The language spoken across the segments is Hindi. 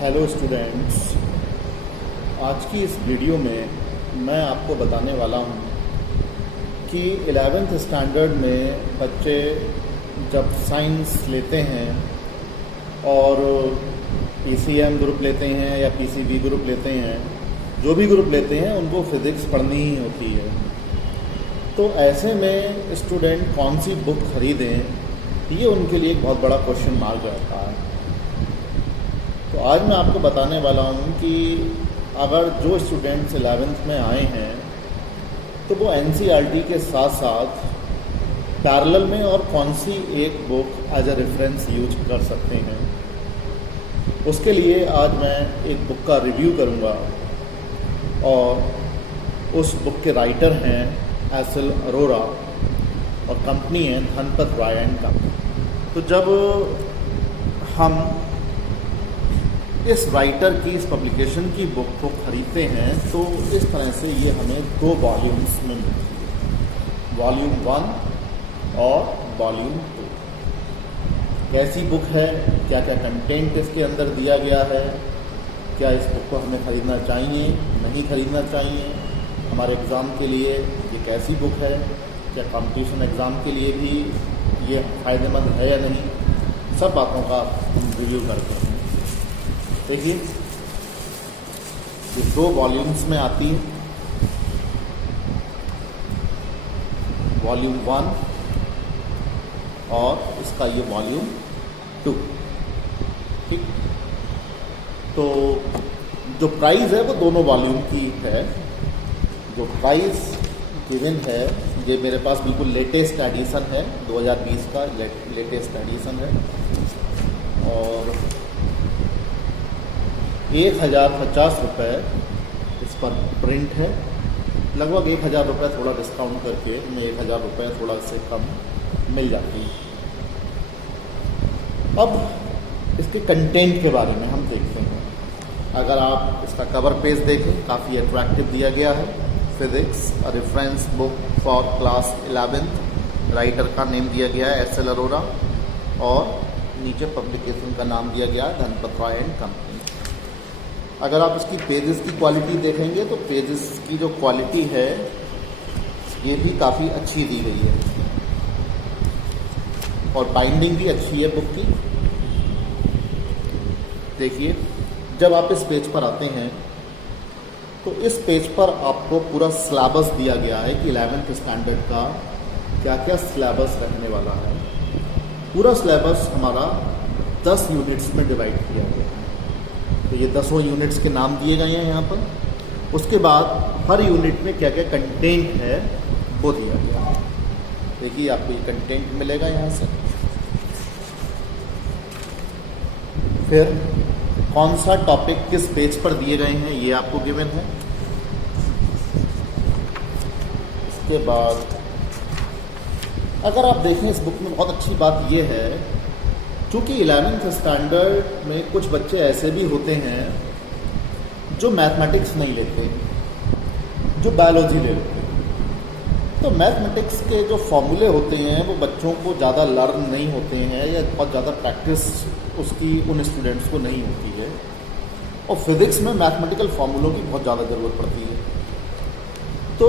हेलो स्टूडेंट्स, आज की इस वीडियो में मैं आपको बताने वाला हूँ कि 11th स्टैंडर्ड में बच्चे जब साइंस लेते हैं और पीसीएम ग्रुप लेते हैं या पीसीबी ग्रुप लेते हैं, जो भी ग्रुप लेते हैं उनको फिज़िक्स पढ़नी ही होती है। तो ऐसे में स्टूडेंट कौन सी बुक खरीदें, ये उनके लिए एक बहुत बड़ा क्वेश्चन मार्क रहता है। तो आज मैं आपको बताने वाला हूँ कि अगर जो स्टूडेंट्स 11th में आए हैं तो वो एनसीईआरटी के साथ साथ पैरेलल में और कौन सी एक book as a reference use कर सकते हैं। उसके लिए आज मैं एक बुक का रिव्यू करूँगा और उस बुक के राइटर हैं एस.एल. अरोरा और कंपनी है धनपत रॉय एंड कंपनी। तो जब हम इस राइटर की, इस पब्लिकेशन की बुक को ख़रीदते हैं तो इस तरह से ये हमें 2 वॉल्यूम्स में मिलती है, वॉल्यूम 1 और वॉल्यूम 2। कैसी बुक है, क्या क्या कंटेंट इसके अंदर दिया गया है, क्या इस बुक को हमें ख़रीदना चाहिए, नहीं ख़रीदना चाहिए, हमारे एग्ज़ाम के लिए ये कैसी बुक है, क्या कंपटीशन एग्ज़ाम के लिए भी ये फ़ायदेमंद है या नहीं, सब बातों का हम रिव्यू करते हैं। देखिए, ये 2 वॉल्यूम्स में आती है, वॉल्यूम 1 और इसका ये वॉल्यूम 2। ठीक, तो जो प्राइस है वो दोनों वॉल्यूम की है। जो प्राइस गिवन है, ये मेरे पास बिल्कुल लेटेस्ट एडिशन है, 2020 का लेटेस्ट एडिशन है और 1050 रुपये इस पर प्रिंट है। लगभग 1000 रुपये थोड़ा डिस्काउंट करके हमें 1000 रुपये थोड़ा से कम मिल जाती है। अब इसके कंटेंट के बारे में हम देखते हैं। अगर आप इसका कवर पेज देखें, काफ़ी अट्रैक्टिव दिया गया है, physics a reference book for class 11th। Writer का नेम दिया गया है एस.एल. अरोरा और नीचे पब्लिकेशन का नाम दिया गया है धनपत रॉय एंड कंपनी। अगर आप इसकी पेजेस की क्वालिटी देखेंगे तो पेजेस की जो क्वालिटी है ये भी काफ़ी अच्छी दी गई है और बाइंडिंग भी अच्छी है बुक की। देखिए, जब आप इस पेज पर आते हैं तो इस पेज पर आपको पूरा सिलेबस दिया गया है कि 11th स्टैंडर्ड का क्या क्या सिलेबस रहने वाला है। पूरा सिलेबस हमारा 10 यूनिट्स में डिवाइड किया गया है। तो ये 10 यूनिट्स के नाम दिए गए हैं यहाँ पर। उसके बाद हर यूनिट में क्या क्या कंटेंट है वो दिया गया है। देखिए, आपको ये कंटेंट मिलेगा यहाँ से। फिर कौन सा टॉपिक किस पेज पर दिए गए हैं ये आपको गिवन है। इसके बाद अगर आप देखें इस बुक में बहुत अच्छी बात ये है, चूँकि 11th स्टैंडर्ड में कुछ बच्चे ऐसे भी होते हैं जो मैथमेटिक्स नहीं लेते, जो बायोलॉजी ले लेते हैं। तो मैथमेटिक्स के जो फॉर्मूले होते हैं वो बच्चों को ज़्यादा लर्न नहीं होते हैं या बहुत ज़्यादा प्रैक्टिस उसकी उन स्टूडेंट्स को नहीं होती है। और फिज़िक्स में मैथमेटिकल फार्मूलों की बहुत ज़्यादा ज़रूरत पड़ती है। तो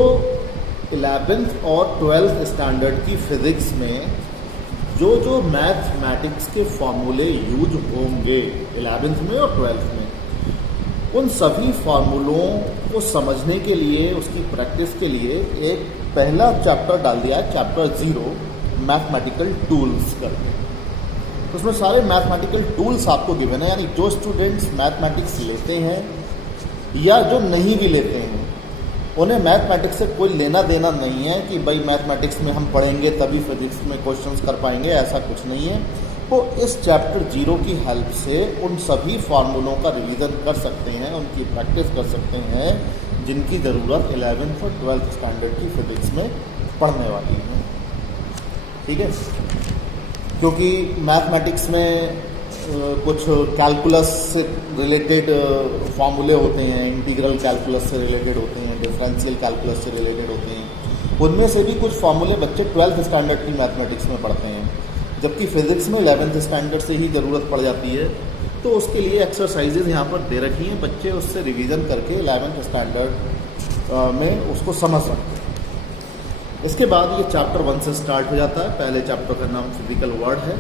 11th और 12th स्टैंडर्ड की फ़िज़िक्स में जो मैथमेटिक्स के फार्मूले यूज होंगे 11th में और 12th में, उन सभी फार्मूलों को समझने के लिए, उसकी प्रैक्टिस के लिए एक पहला चैप्टर डाल दिया है, चैप्टर 0 मैथमेटिकल टूल्स करके। उसमें सारे मैथमेटिकल टूल्स आपको गिवन है, यानी जो स्टूडेंट्स मैथमेटिक्स लेते हैं या जो नहीं भी लेते हैं उन्हें मैथमेटिक्स से कोई लेना देना नहीं है कि भाई मैथमेटिक्स में हम पढ़ेंगे तभी फिज़िक्स में क्वेश्चंस कर पाएंगे, ऐसा कुछ नहीं है। वो इस चैप्टर 0 की हेल्प से उन सभी फार्मूलों का रिवीजन कर सकते हैं, उनकी प्रैक्टिस कर सकते हैं जिनकी ज़रूरत 11th और 12th स्टैंडर्ड की फ़िज़िक्स में पढ़ने वाली है। ठीक है, क्योंकि मैथमेटिक्स में कुछ कैलकुलस से रिलेटेड फार्मूले होते हैं, इंटीग्रल कैलकुलस से रिलेटेड होते हैं, डिफरेंशियल कैलकुलस से रिलेटेड होते हैं। उनमें से भी कुछ फार्मूले बच्चे 12th स्टैंडर्ड की मैथमेटिक्स में पढ़ते हैं, जबकि फ़िज़िक्स में 11th स्टैंडर्ड से ही ज़रूरत पड़ जाती है। तो उसके लिए एक्सरसाइजेज यहाँ पर दे रखी हैं, बच्चे उससे रिवीजन करके 11th स्टैंडर्ड में उसको समझ सकते हैं। इसके बाद ये चैप्टर 1 से स्टार्ट हो जाता है। पहले चैप्टर का नाम फिजिकल वर्ल्ड है।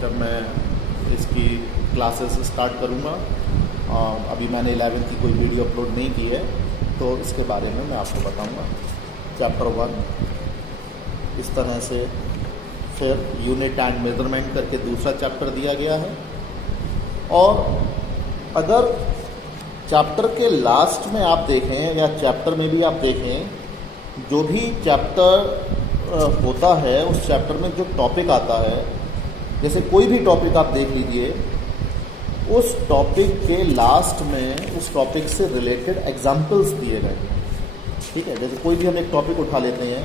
जब मैं इसकी क्लासेस स्टार्ट करूँगा, अभी मैंने 11th की कोई वीडियो अपलोड नहीं की है, तो इसके बारे में मैं आपको बताऊँगा। चैप्टर 1 इस तरह से, फिर यूनिट एंड मेजरमेंट करके दूसरा चैप्टर दिया गया है। और अगर चैप्टर के लास्ट में आप देखें या चैप्टर में भी आप देखें, जो भी चैप्टर होता है उस चैप्टर में जो टॉपिक आता है, जैसे कोई भी टॉपिक आप देख लीजिए, उस टॉपिक के लास्ट में उस टॉपिक से रिलेटेड एग्जाम्पल्स दिए गए। ठीक है, जैसे कोई भी हम एक टॉपिक उठा लेते हैं,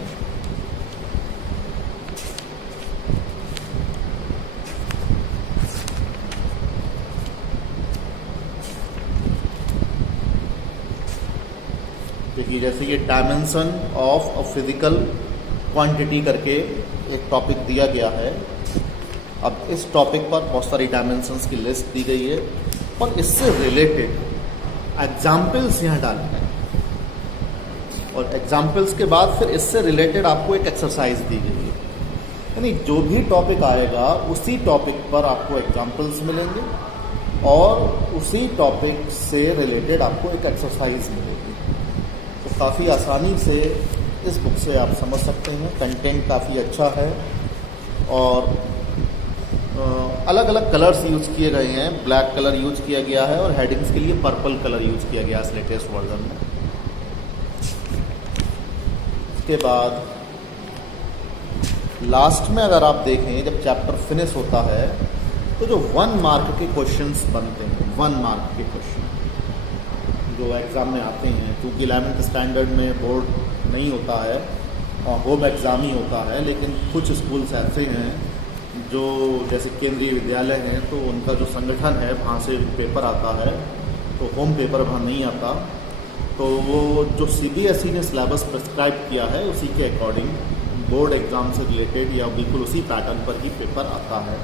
देखिए जैसे ये dimension of a physical quantity करके एक टॉपिक दिया गया है। अब इस टॉपिक पर बहुत सारी डायमेंशंस की लिस्ट दी गई है और इससे रिलेटेड एग्जाम्पल्स यहाँ डाले गए, और एग्जाम्पल्स के बाद फिर इससे रिलेटेड आपको एक एक्सरसाइज दी गई है। यानी जो भी टॉपिक आएगा उसी टॉपिक पर आपको एग्जाम्पल्स मिलेंगे और उसी टॉपिक से रिलेटेड आपको एक एक्सरसाइज मिलेगी। तो काफ़ी आसानी से इस बुक से आप समझ सकते हैं। कंटेंट काफ़ी अच्छा है और अलग अलग कलर्स यूज़ किए गए हैं। ब्लैक कलर यूज़ किया गया है और हेडिंग्स के लिए पर्पल कलर यूज़ किया गया है इस लेटेस्ट वर्जन में। इसके बाद लास्ट में अगर आप देखें, जब चैप्टर फिनिश होता है तो जो 1 मार्क के क्वेश्चंस बनते हैं, 1 मार्क के क्वेश्चन जो एग्ज़ाम में आते हैं, क्योंकि 11th स्टैंडर्ड में बोर्ड नहीं होता है और होम एग्ज़ाम ही होता है, लेकिन कुछ स्कूल्स ऐसे हैं जो जैसे केंद्रीय विद्यालय हैं तो उनका जो संगठन है वहाँ से पेपर आता है, तो होम पेपर वहाँ नहीं आता। तो वो जो CBSE ने सिलेबस प्रिस्क्राइब किया है उसी के अकॉर्डिंग बोर्ड एग्ज़ाम से रिलेटेड या बिल्कुल उसी पैटर्न पर ही पेपर आता है।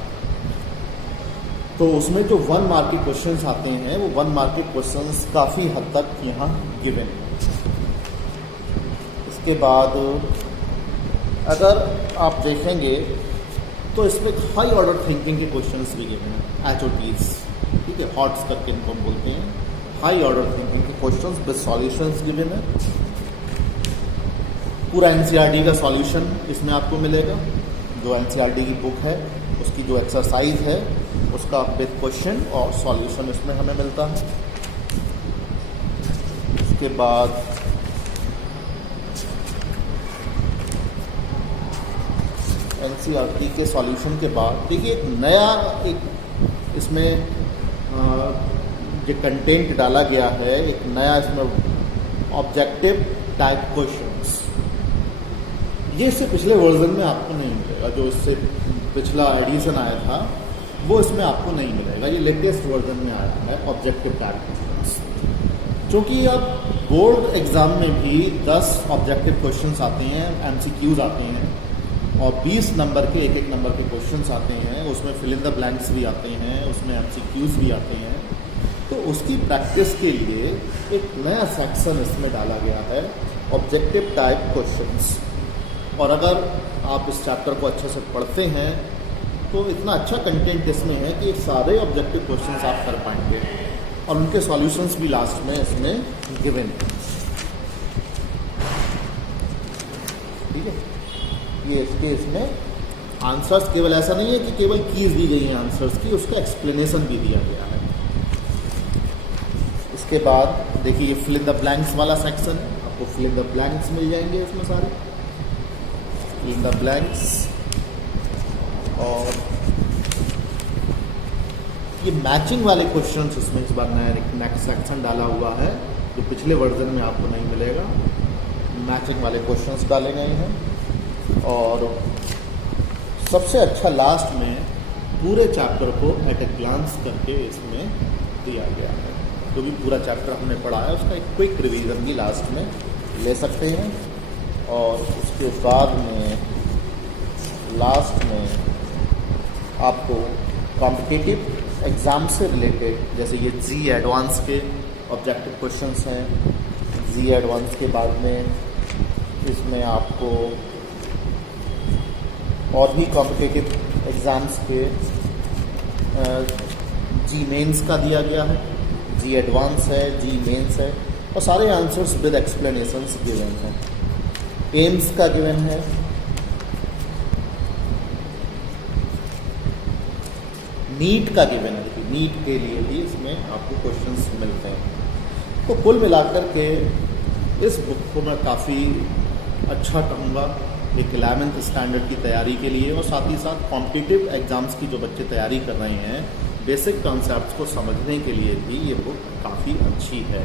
तो उसमें जो 1 मार्क के क्वेश्चंस आते हैं वो 1 मार्क के क्वेश्चंस काफ़ी हद तक यहाँ गिवन है। इसके बाद अगर आप देखेंगे तो इसमें हाई ऑर्डर थिंकिंग के क्वेश्चंस भी गिवन हैं, HOTs, ठीक है, हॉट्स करके इनको हम बोलते हैं। हाई ऑर्डर थिंकिंग के क्वेश्चंस विद सॉल्यूशंस गिवन है। पूरा NCERT का सॉल्यूशन इसमें आपको मिलेगा। जो NCERT की बुक है उसकी जो एक्सरसाइज है उसका विद क्वेश्चन और सॉल्यूशन इसमें हमें मिलता है। उसके बाद NCERT के सॉल्यूशन के बाद देखिए एक नया इसमें जो कंटेंट डाला गया है, एक नया इसमें ऑब्जेक्टिव टाइप क्वेश्चंस। ये इससे पिछले वर्जन में आपको नहीं मिलेगा। जो इससे पिछला एडिशन आया था वो इसमें आपको नहीं मिलेगा। ये लेटेस्ट वर्जन में आया है ऑब्जेक्टिव टाइप क्वेश्चंस। क्योंकि अब बोर्ड एग्ज़ाम में भी 10 ऑब्जेक्टिव क्वेश्चंस आते हैं, MCQs आते हैं और 20 नंबर के एक नंबर के क्वेश्चंस आते हैं। उसमें फिल इन द ब्लैंक्स भी आते हैं, उसमें MCQs भी आते हैं। तो उसकी प्रैक्टिस के लिए एक नया सेक्शन इसमें डाला गया है, ऑब्जेक्टिव टाइप क्वेश्चंस। और अगर आप इस चैप्टर को अच्छे से पढ़ते हैं तो इतना अच्छा कंटेंट इसमें है कि सारे ऑब्जेक्टिव क्वेश्चंस आप कर पाएंगे और उनके सॉल्यूशंस भी लास्ट में इसमें गिवन है। ठीक है, ये इसमें आंसर्स केवल ऐसा नहीं है कि केवल कीज दी गई हैं आंसर्स की, उसका एक्सप्लेनेशन भी दिया गया है। इसके बाद देखिए ये फिल इन द ब्लैंक्स वाला सेक्शन है, आपको फिल इन द ब्लैंक्स मिल जाएंगे इसमें सारे फिल इन द ब्लैंक्स। और ये मैचिंग वाले क्वेश्चंस इसमें इस बार नया नेक्स्ट सेक्शन डाला हुआ है, जो पिछले वर्जन में आपको नहीं मिलेगा। मैचिंग वाले क्वेश्चंस डाले गए हैं और सबसे अच्छा लास्ट में पूरे चैप्टर को एट ए ग्लांस करके इसमें दिया गया है। जो भी पूरा चैप्टर हमने पढ़ा है उसका एक क्विक रिवीजन भी लास्ट में ले सकते हैं। और उसके बाद में लास्ट में आपको कॉम्पिटिटिव एग्ज़ाम से रिलेटेड, जैसे ये जी एडवांस के ऑब्जेक्टिव क्वेश्चंस हैं। जी एडवांस के बाद में इसमें आपको और भी कॉम्पिटिटिव एग्ज़ाम्स के जी मेंस का दिया गया है, जी एडवांस है, जी मेंस है, और सारे आंसर्स विद एक्सप्लेनेशंस गिवन हैं। एम्स का गिवन है, नीट का गिवन है। नीट के लिए भी इसमें आपको क्वेश्चंस मिलते हैं। तो कुल मिलाकर के इस बुक को मैं काफ़ी अच्छा कहूँगा एक 11th स्टैंडर्ड की तैयारी के लिए, और साथ ही साथ कॉम्पिटिटिव एग्ज़ाम्स की जो बच्चे तैयारी कर रहे हैं, बेसिक कॉन्सेप्ट्स को समझने के लिए भी ये बुक काफ़ी अच्छी है।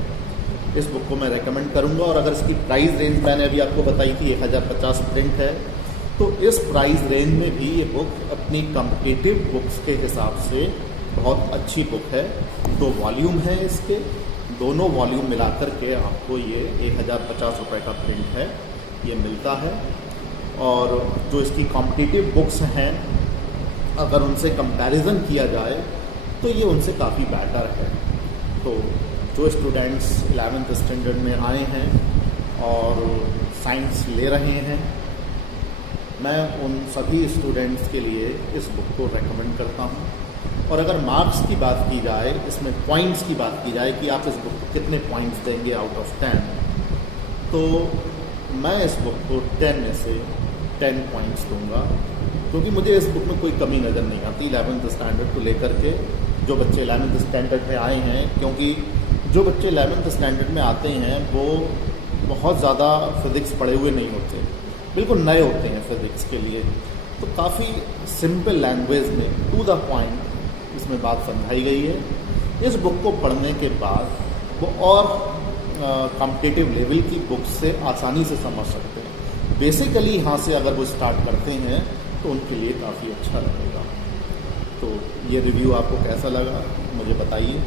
इस बुक को मैं रेकमेंड करूँगा। और अगर इसकी प्राइस रेंज मैंने अभी आपको बताई थी 1050 प्रिंट है, तो इस प्राइस रेंज में भी ये बुक अपनी कॉम्पिटिटिव बुक्स के हिसाब से बहुत अच्छी बुक है। 2 वॉल्यूम है इसके, दोनों वॉल्यूम मिलाकर के आपको ये 1050 रुपये का प्रिंट है ये मिलता है। और जो इसकी कॉम्पिटिटिव बुक्स हैं, अगर उनसे कंपैरिजन किया जाए तो ये उनसे काफ़ी बेटर है। तो जो स्टूडेंट्स 11th स्टैंडर्ड में आए हैं और साइंस ले रहे हैं, मैं उन सभी स्टूडेंट्स के लिए इस बुक को रेकमेंड करता हूँ। और अगर मार्क्स की बात की जाए, इसमें पॉइंट्स की बात की जाए कि आप इस बुक को कितने पॉइंट्स देंगे आउट ऑफ 10, तो मैं इस बुक को 10 में से 10 पॉइंट्स दूंगा, क्योंकि मुझे इस बुक में कोई कमी नज़र नहीं आती 11th स्टैंडर्ड को लेकर के। जो बच्चे 11th स्टैंडर्ड में आए हैं, क्योंकि जो बच्चे 11th स्टैंडर्ड में आते हैं वो बहुत ज़्यादा फिज़िक्स पढ़े हुए नहीं होते, बिल्कुल नए होते हैं फिज़िक्स के लिए। तो काफ़ी सिंपल लैंग्वेज में टू द पॉइंट इसमें बात समझाई गई है। इस बुक को पढ़ने के बाद वो और कॉम्पिटिटिव लेवल की बुक से आसानी से समझ सकते हैं। बेसिकली यहाँ से अगर वो स्टार्ट करते हैं तो उनके लिए काफ़ी अच्छा रहेगा। तो ये रिव्यू आपको कैसा लगा मुझे बताइए।